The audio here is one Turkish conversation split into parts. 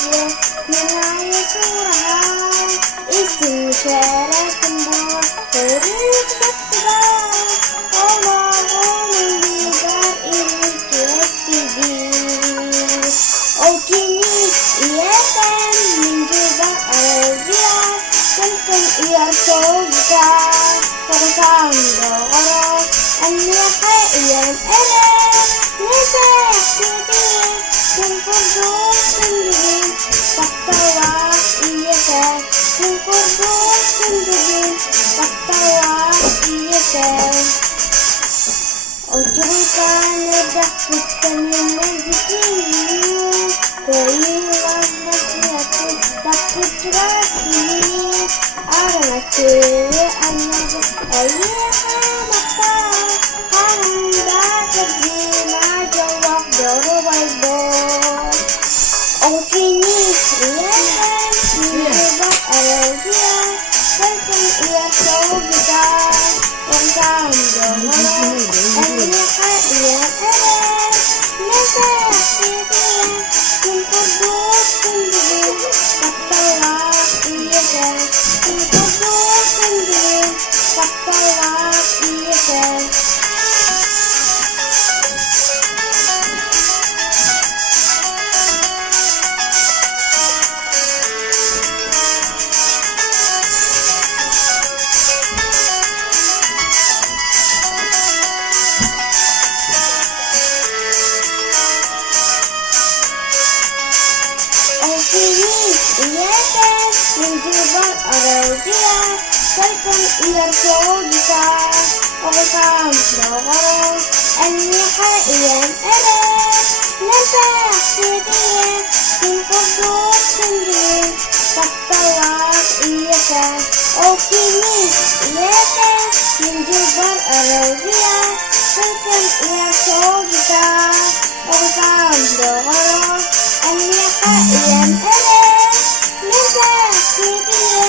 gece dünyayı soran İstim şerefim bu Hırık baktılar Allah'ın lider ilik etkidi O kini iyeten mincuba aracıya Tentang iyar soğukta Korsan doğru Anneha iyan ele Nefek sütü Kim kurduk sendiri Baktava iyete Kim kurduk sendiri Baktava iyete Ocurukan edak Kutanın zikri Kayılan nasihatı Takut cerati Aracı Anladı Ayıha mata Haranda terjemah jawab Dorobaybo O kini iyatan Minjubak arajia Terken iya sobita Konsam dohoro Anyaha iyan ere Nefek sitiya Kim kurduk sendiri Baktava iyeten Kim kurduk sendiri Baktava iyeten O kini iyeten Minjubak arajia Terken iyar sobita Konsam dohoro Anyaha iyan ere Nefek sitiya Kim kurduk sendiri Baktava iyeten O kini iyeten Minjubak arajia Terken iyar sobita Konsam dohoro Anyaha iyan ere Nefek sitiya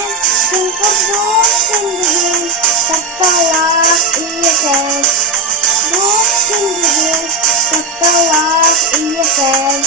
Kim kurduk sendiri Baktava iyeten Kurduk sendiri Baktava iyeten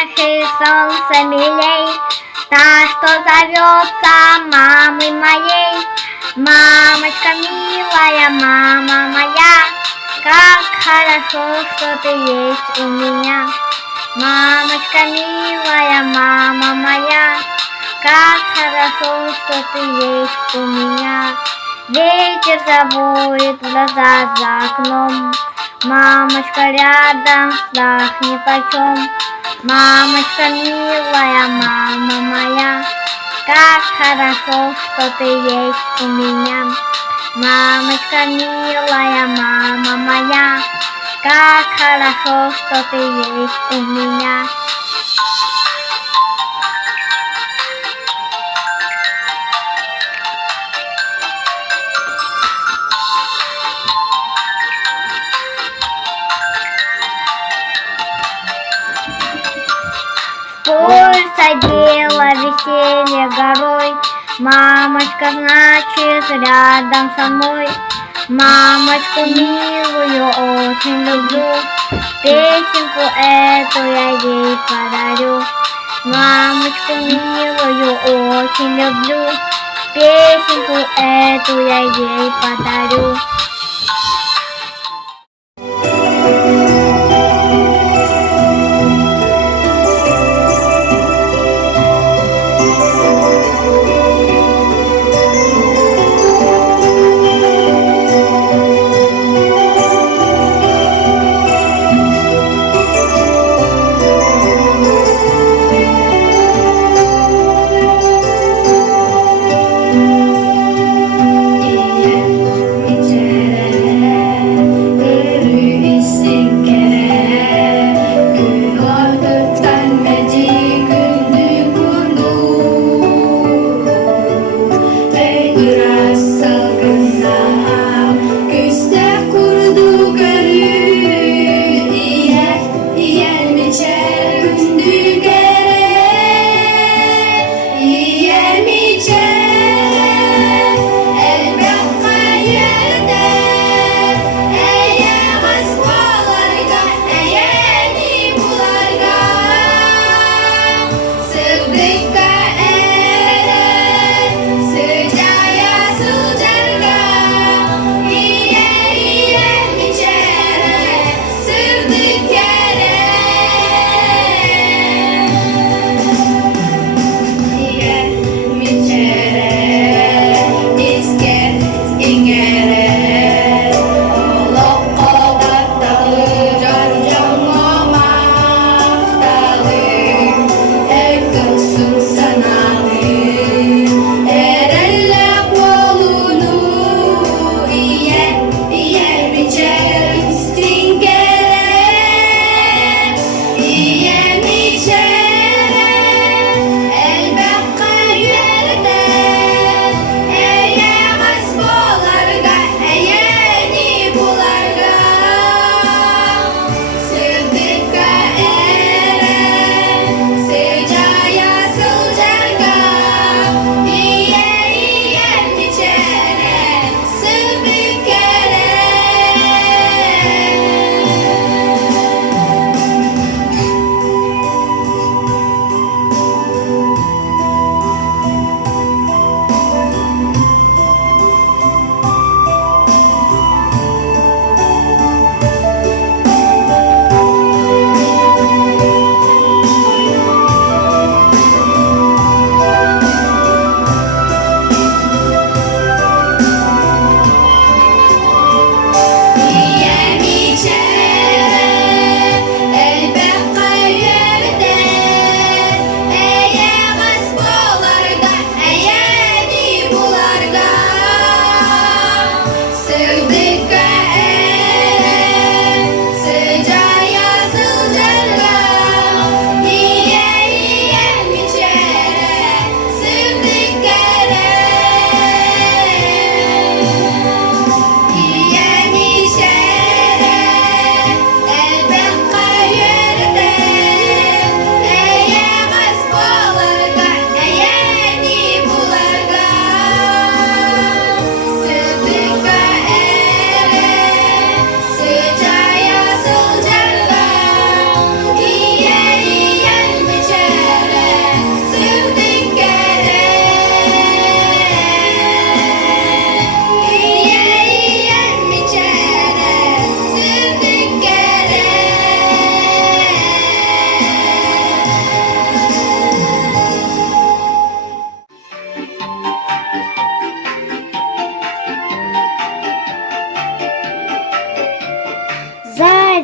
чаши солнце милей, та, что зовется мамой моей. Мамочка милая, мама моя, как хорошо, что ты есть у меня. Мамочка милая, мама моя, как хорошо, что ты есть у меня. Ветер завоет в глаза за окном, мамочка рядом, страх нипочем. Мамочка милая, мама моя, как хорошо, что ты есть у меня. Мамочка милая, мама моя, как хорошо, что ты есть у меня. Поле садила веселье горой, мамочка, значит, рядом со мной. Мамочку милую очень люблю, песенку эту я ей подарю. Мамочку милую очень люблю, песенку эту я ей подарю.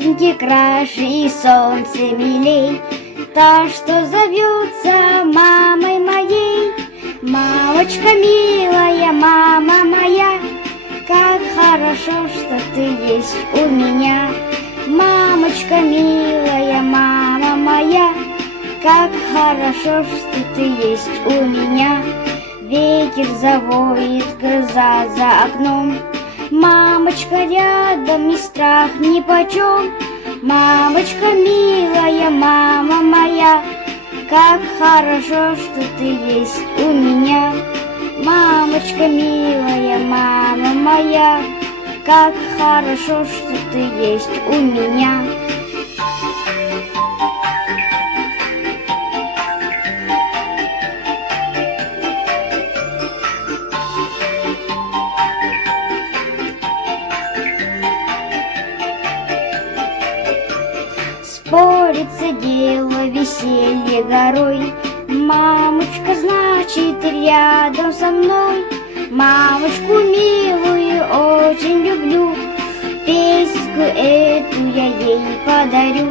Снеги краше и солнце милей, та, что зовется мамой моей. Мамочка милая, мама моя, как хорошо, что ты есть у меня. Мамочка милая, мама моя, как хорошо, что ты есть у меня. Ветер завоет, гроза за окном, мамочка рядом, и страх нипочем. Мамочка милая, мама моя, как хорошо, что ты есть у меня. Мамочка милая, мама моя, как хорошо, что ты есть у меня. Спорится дело, веселье горой. Мамочка, значит, рядом со мной. Мамочку милую очень люблю, песенку эту я ей подарю.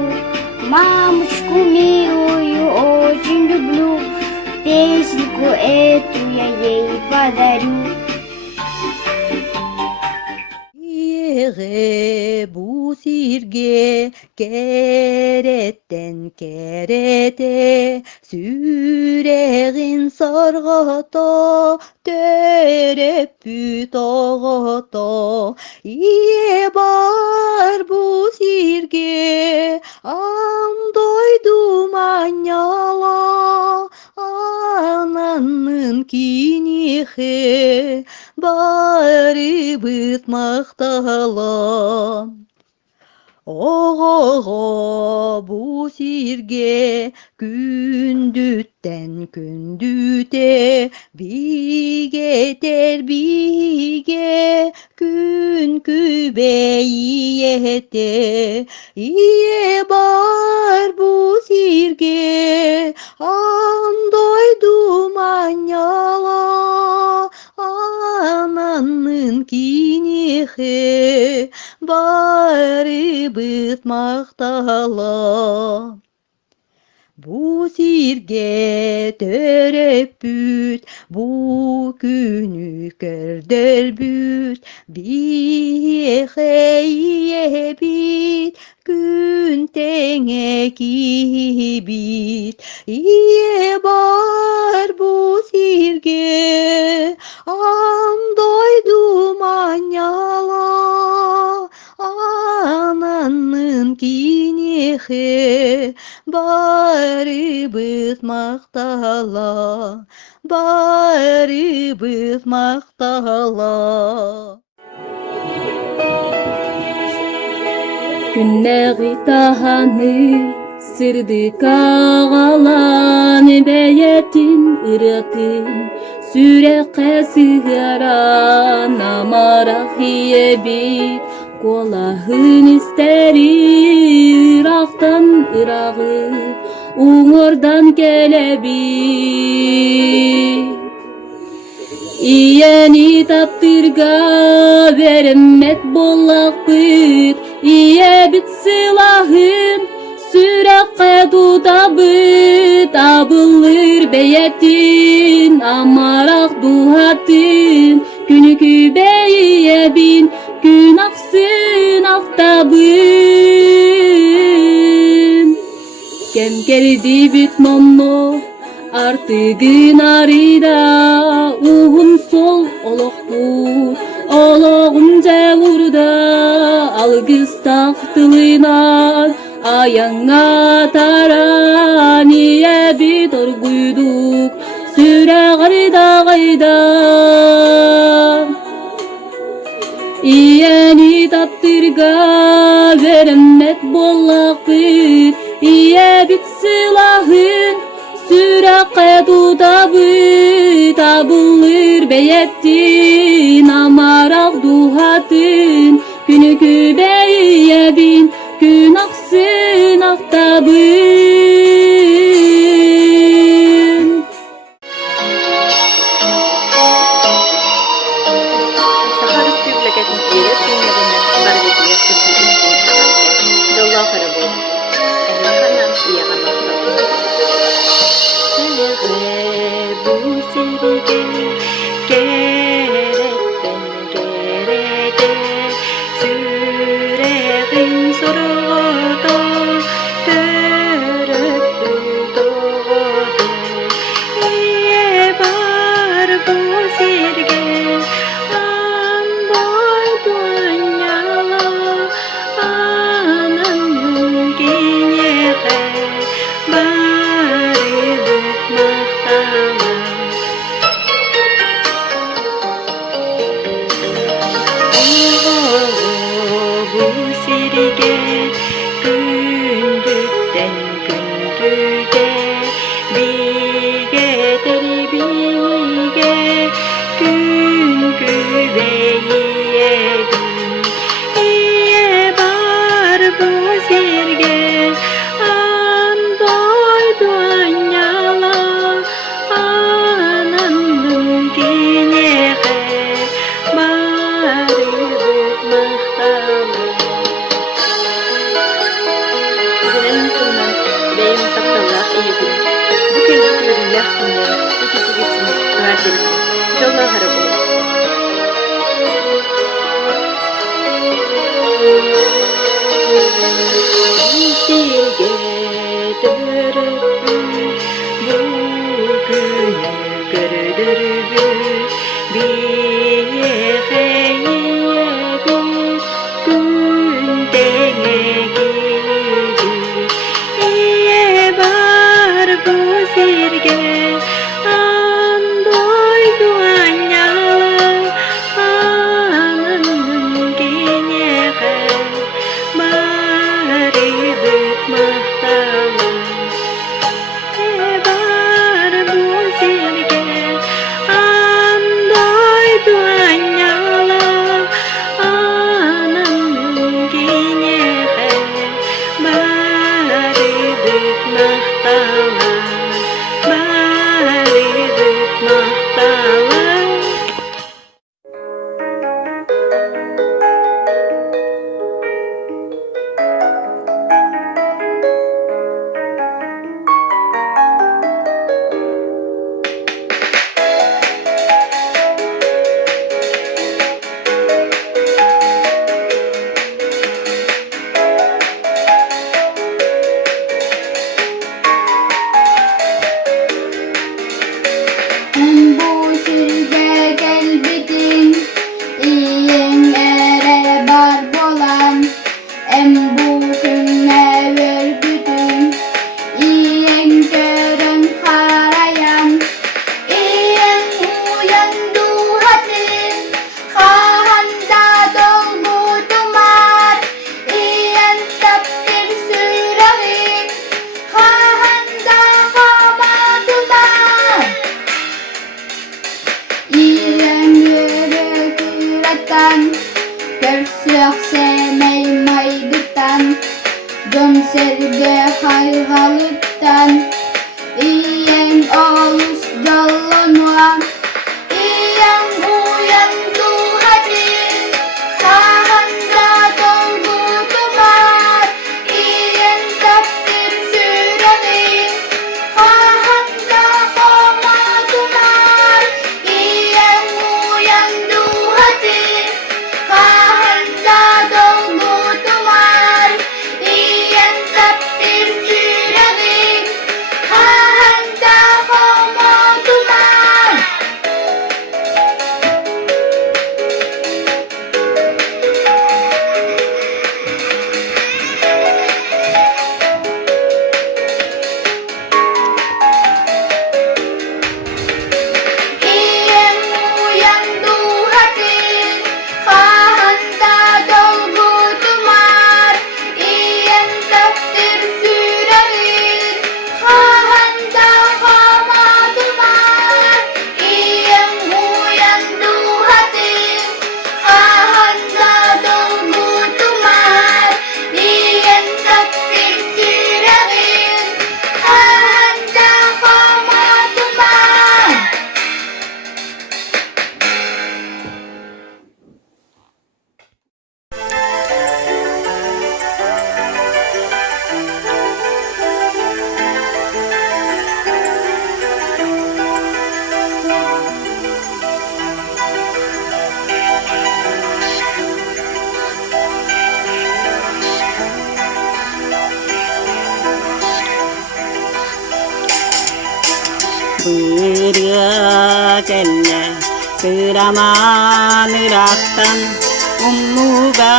Мамочку милую очень люблю, песенку эту я ей подарю. Bu sirge keretten kerete süreğin sargata töröpü tağata iye bar bu sirge am doydum anyala ananın kinihe ырыыбыт мактала. Ого бу сирге күндүттен күндүте бигетер биге күн күбейете ие бар бу сирге андойдум anyala ананын кинихе ырыыбыт мактала. Бу сирге төрөппүт, бу күнү көрдөрбүт, биехе бит, күн теңе кибит. Ие бар бу сирге, ам дойдум anyala, ананын кинихе ырыыбыт мактала, ырыыбыт мактала. Күннәғи таханы сырды кағалан бәйетін ыратын сүрәқә сығаран амарақ ебит колахын істәри ырақтан ырағы уңырдан келебит. Ияни таптырга береммет боллақпыт, ие бит сылахын сүрәққа тутабыт, абылыр бәйәтин, амарақ духатын, күні күбәйебин, күн ақсын ақтабын. Кем келді бит момно, артыгын арыда, уғын сол олық бұд, олығын жәғырда, алғыз тақтылынан, аяңа таран, ие бит оргүйдік, сүрәғырда ғайда. Ияни таптырга береммет боллақпыт, ие бит сылахын, сүрәққа тутабыт, абылыр бәйәттин, амарақ духатын, күні күбәйебин, күн ақсын ақтабын. Саха Республикасының ері түмүгенен Норвегия күрсетілген serige keretten kerede küрэҕин sorgodo töröppü doğodo iye bаар bu serge andoy duanyala ananın giñeğe barıbıt mahtala bu serige gündükten gündüge bigedir bige gün güveyiye gün iye bar bu serge andoy duanyala ananın giñeğe barıbıt mahtala Күрэҕин туһунан бэйэм тапталлаах ийигин бу кэлбит үөрүүлээх күннэн икитигисин ыаадэлби дьоллааҕара буолуо Сирге төрөппү бу күнү көрдөрбү биэхэйэби күн теңеги iye bar bu serge andoy duanyala ananın giñeğe barıbıt mahtala bar bu serge andoy duanyala ananın giñeğe barıbıt mahtala barıbıt mahtala Bu sirge gelbidin iyen ere bar bolan bu günne örgüdün iyen görün karayan iyen uyandu hatin kahanda dolgu dumar iyen tapir süreğin kahanda hama dumar iyen yürü küratan görsök semey maydıtan dönserge haygalıktan iyen olus dallanıan iyen uyandu hadi kahanda dolgu dumar iyen tapir süreğin kahanda homa dumar iyen uyandu hadi kahanda dolgu dumar iyen tapir süreğin kelle kıraman ıraktan ummuga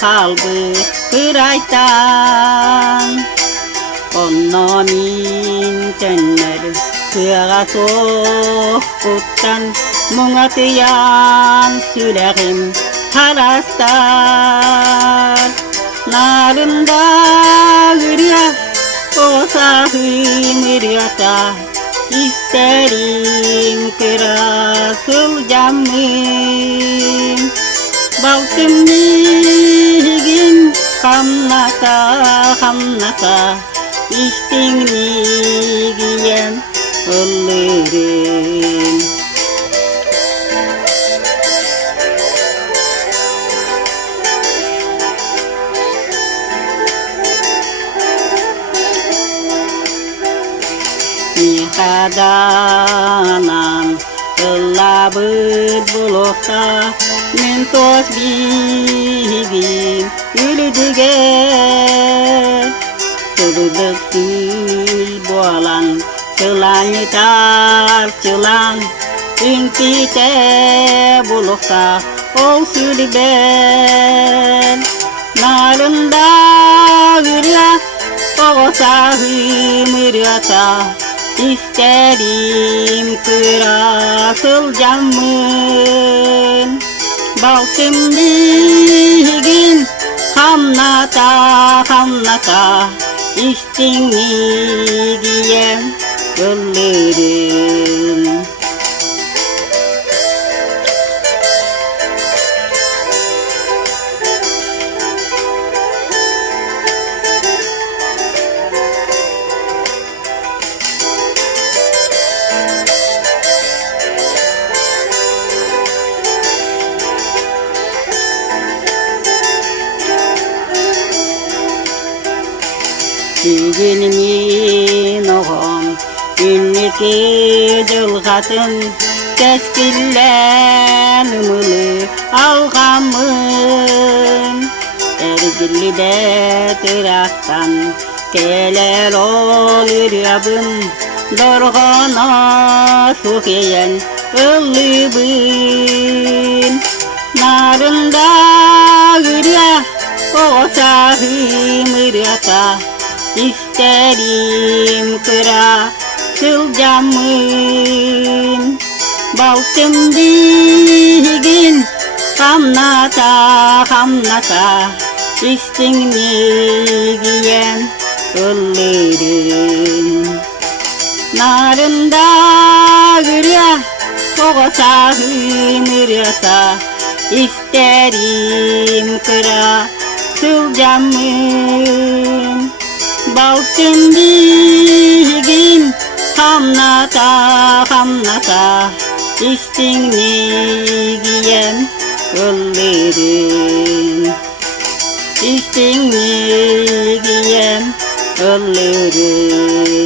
halbı kıraytan onno min tenner kıra sohbuttan muңatiyan süleğim harastar narında ırıa osahım ırıata isterim kırasıl camım baltım nigin hamnata isting nigiyem ıllarım Nihadanan ыллыыбыт булокта мен тос бигим үлүдүге сырдык тül буолан сыланы тарчылан интите булокта ол сүлбен нарында ырыа огосагым ырыата İsterim kırasıl camın baltım digin hamnata isting nigiyem ıllarım Sigilmin oğum ünniki jılgatın keskillen ımılı algamın ergilli de tıraktan keler ol ırıabın dorgona suhiyen ıllıыбын narında ırıa osahım ırıata İsterim kırasıl camın baltım digin hamnata isting nigiyem ıllarım narında ırıa ogosahım ırıata İsterim kırasıl camın baltım digin hamnata isting nigiyem ıllarım isting nigiyem ıllarım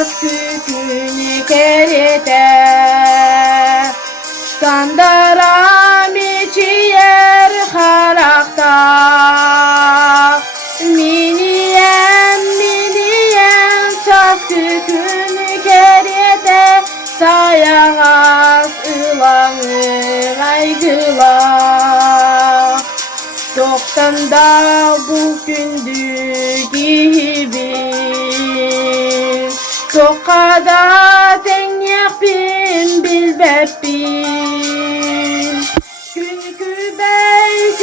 Saz kükünü kerete sandaram içiyer harakta miniyem saz kükünü kerete sayagas ılanı aygıla Toktanda bu gündü gibi Tokada tenyapin bilbepin Künkü bey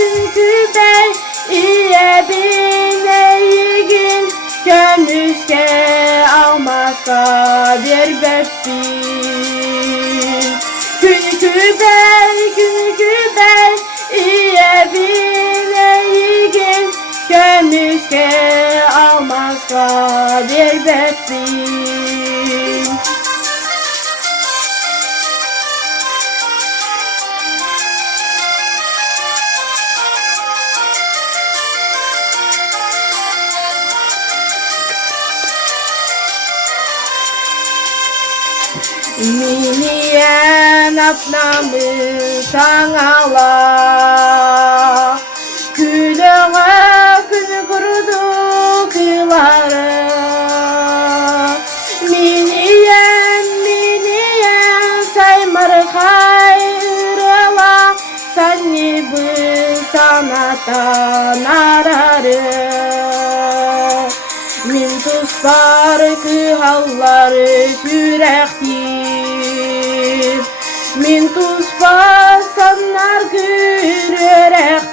iye bineyigin Kömüske almazka bir beppin Künkü bey iye bineyigin Kömüske almazka bir beppin Miniyen apnamı sangala Küleğe gün kurudu kıları Miniyen saymarkay ırıa Sanni bu sanatan ararı Min tuspar kıhalları sürektir Min tuspar sanlar gürerektir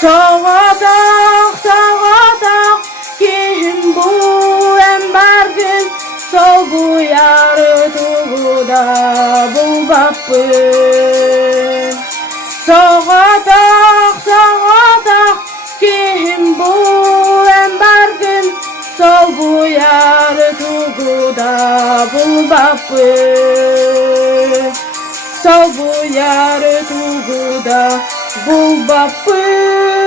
Sağadak kim bu ember gün Sol bu yarı tuğuda bul bappın Sağadak kim bu ember gün Sol bu yarı tuğuda bul bappın Sol bu yarı tuğuda bul bappın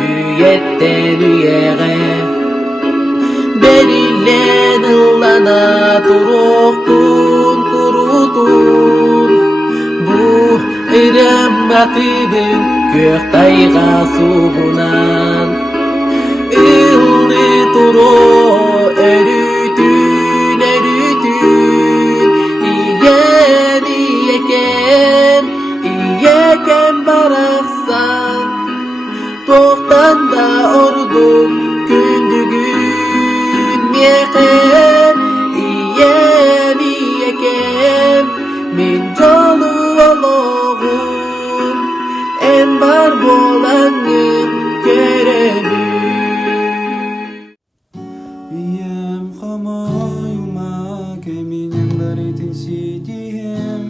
Üyetten üyege Berilen ıllana turuktun kurutun Bu ırım batibin göktayga suğunan Illı turu erütün erütün İyen iyeken baraksan Tohtan da ordum kündügün miyeken İyen iyeken min jolu Allah'ım En bar bolanın görevi Iyem kamayuma keminin baritin sidiyem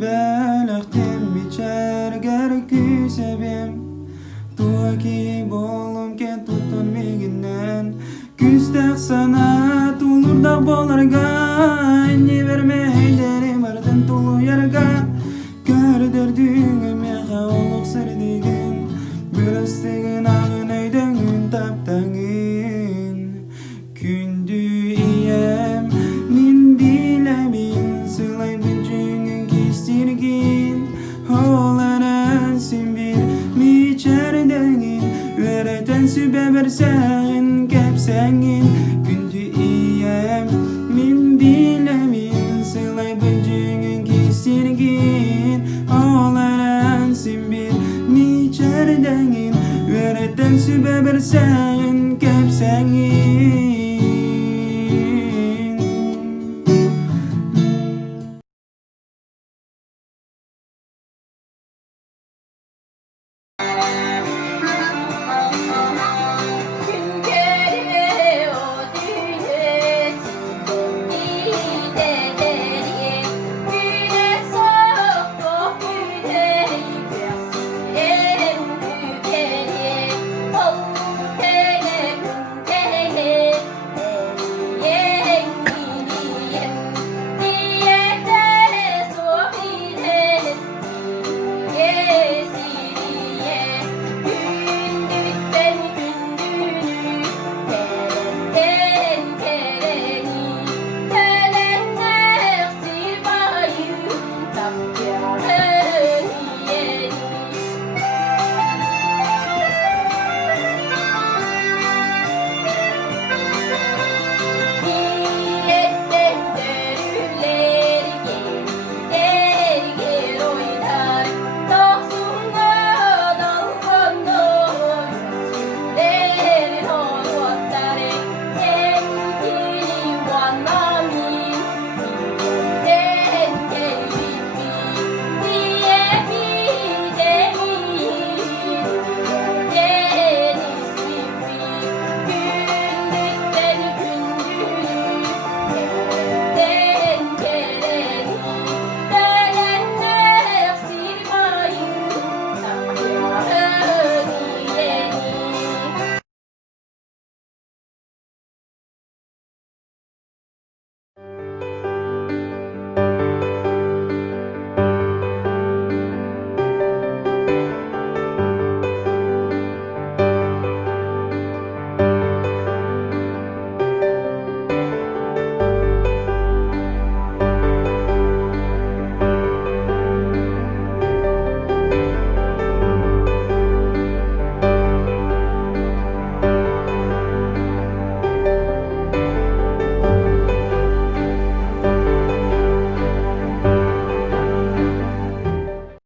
Velaktim biçer gerkü sebim Tuaki bolum ke tutun veginden Küstek sana tulur da bolarga Eni vermeylerim ardın tulu yarga Kör derdüğün meha oluk sırdigin Bürüstüğün ağın öydüğün taptağın Kündü iyem min bilemin Sılay büncüğün kistirgin Oğlanan simbir mi çerdağın Öğreten sübe versen kepsengin Kündü iyem min bilemin Sılay büncüğün kistirgin Oğlanan simbir mi çerdağın Öğreten sübe versen kepsengin